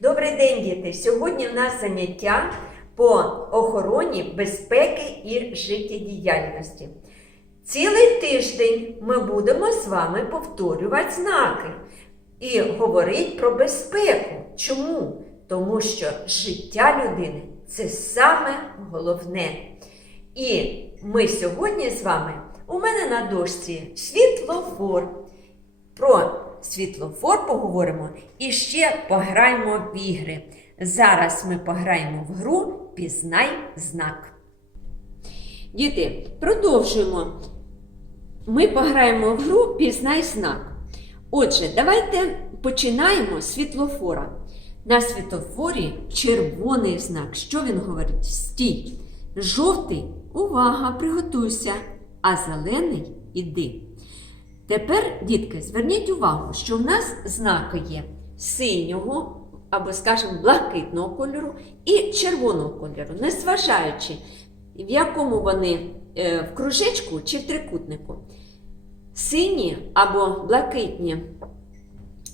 Добрий день, діти! Сьогодні в нас заняття по охороні безпеки і життєдіяльності. Цілий тиждень ми будемо з вами повторювати знаки і говорити про безпеку. Чому? Тому що життя людини це саме головне. І ми сьогодні з вами у мене на дошці світлофор. Про світлофор поговоримо і ще пограємо в ігри. Зараз ми пограємо в гру Пізнай знак. Діти, продовжуємо. Ми пограємо в гру Пізнай знак. Отже, давайте починаємо з світлофора. На світлофорі червоний знак. Що він говорить? Стій. Жовтий увага, приготуйся, а зелений іди. Тепер, дітки, зверніть увагу, що в нас знаки є синього або, скажімо, блакитного кольору і червоного кольору, незважаючи, в якому вони е, в кружечку чи в трикутнику. Сині або блакитні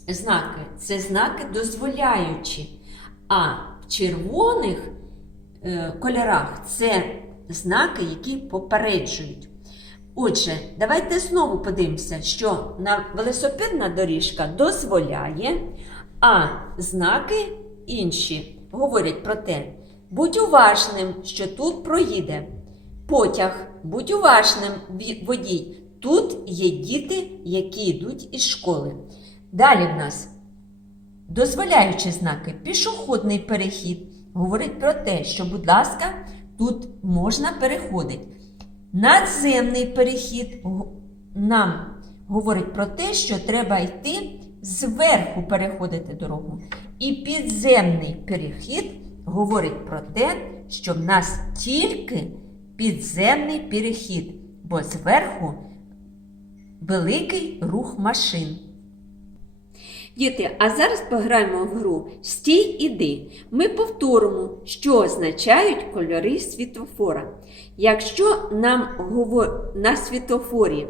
знаки це знаки дозволяючі, а в червоних е, кольорах це знаки, які попереджують. Отже, давайте знову подивимося, що на велосипедна доріжка дозволяє, а знаки інші говорять про те, будь уважним, що тут проїде потяг, будь уважним, водій. Тут є діти, які йдуть із школи. Далі в нас дозволяючі знаки, пішохідний перехід говорить про те, що, будь ласка, тут можна переходити. Надземний перехід нам говорить про те, що треба йти зверху переходити дорогу. І підземний перехід говорить про те, що в нас тільки підземний перехід, бо зверху великий рух машин. Діти, а зараз пограємо в гру Стій іди. Ми повторимо, що означають кольори світлофора. Якщо нам на світлофорі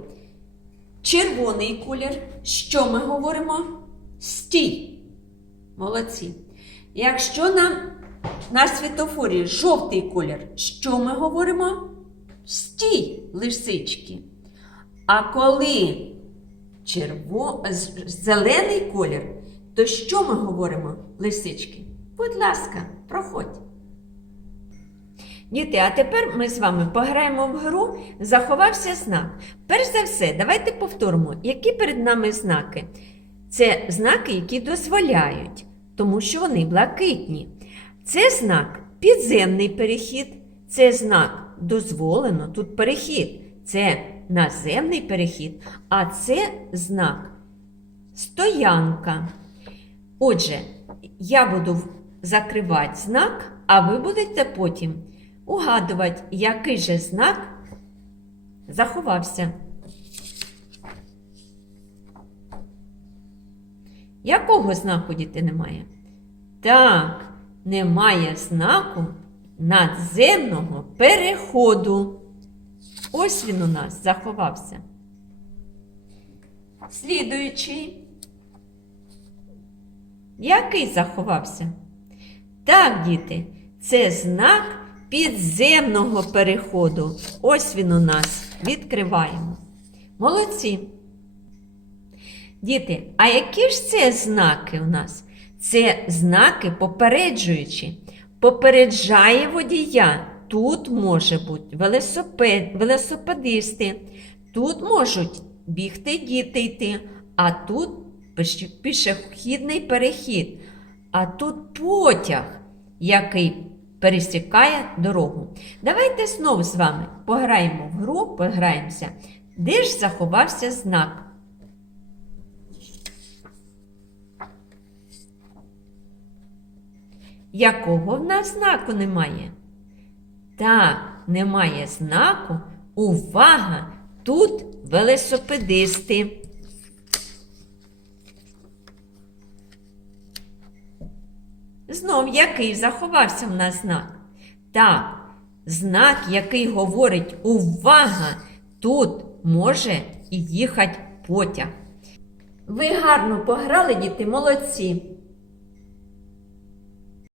червоний колір, що ми говоримо? Стій. Молодці. Якщо нам на світлофорі жовтий колір, що ми говоримо? Стій, лисички. А коли черво... зелений колір, то що ми говоримо, лисички? Будь ласка, проходь. Діти, а тепер ми з вами пограємо в гру Заховався знак. Перш за все, давайте повторимо, які перед нами знаки. Це знаки, які дозволяють, тому що вони блакитні. Це знак підземний перехід, це знак дозволено, тут перехід, це наземний перехід, а це знак стоянка. Отже, я буду закривати знак, а ви будете потім угадувати, який же знак заховався. Якого знаку діти немає? Так, немає знаку надземного переходу. Ось він у нас заховався. Слідуючий. Який заховався? Так, діти, це знак підземного переходу. Ось він у нас. Відкриваємо. Молодці. Діти, а які ж це знаки у нас? Це знаки попереджуючі. Попереджає водія. Тут може бути велосипед, велосипедисти, тут можуть бігти діти йти, а тут пішохідний перехід, а тут потяг, який пересікає дорогу. Давайте знову з вами пограємо в гру, пограємося. Де ж заховався знак? Якого в нас знаку немає? Так, немає знаку. Увага! Тут велосипедисти. Знов який заховався в нас знак? Так, знак, який говорить увага! Тут може їхати потяг. Ви гарно пограли, діти, молодці.